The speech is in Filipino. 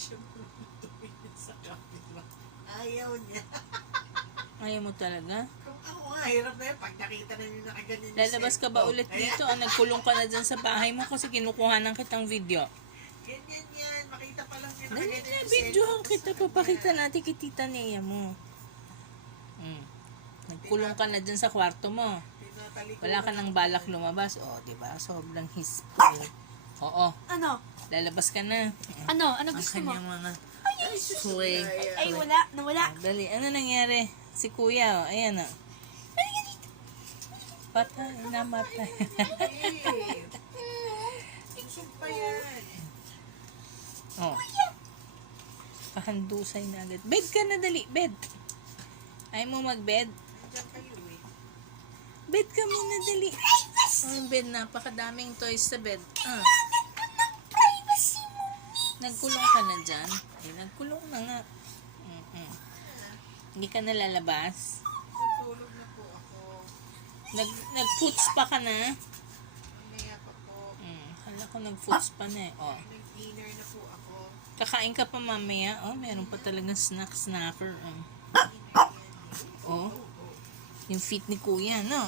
siya tumingin sa camera. Ayaw niya. Ayaw mo talaga? Kung ako nga, hirap na yun. Pag nakita na yung nakaganyan yung Lalabas ka ba cellphone. ulit dito? O nagkulong ka na dyan sa bahay mo kasi kinukuha ng kitang video? Ganyan yan. Makita pa lang yung Dali nakaganyan na, yung videohan cellphone. kita. Papakita natin kay Tita Nea mo. Nagkulong ka na dyan sa kwarto mo. Wala ka nang balak lumabas. O, diba? Sobrang hispal. Oo. Ano? Lalabas ka na. Ano? Ano Ang gusto mo? kanyang mga... Suway. Ay, wala. Nawala. Dali, ano nangyari? Si kuya, ayan o. Patay, namatay. Busog pa yan. Oh. Pahandusay na agad. Bed ka na, dali. Bed. Ayaw mo mag-bed? Nandiyan kayo eh. Bed ka muna, dali. Oh, bed. Napakadaming toys sa bed. Nagkulong ka na dyan? Ay, nagkulong na nga. Hindi ka nalalabas? Tutulog na po ako. Nag-foots pa ka na? Mamaya pa po. Hala ko nag-foots pa na eh. Oh. Nag-dinner na po ako. Kakain ka pa mamaya. Oh, meron pa talagang snacker. Dinner yan eh. Oh. Yung feet ni kuya, no?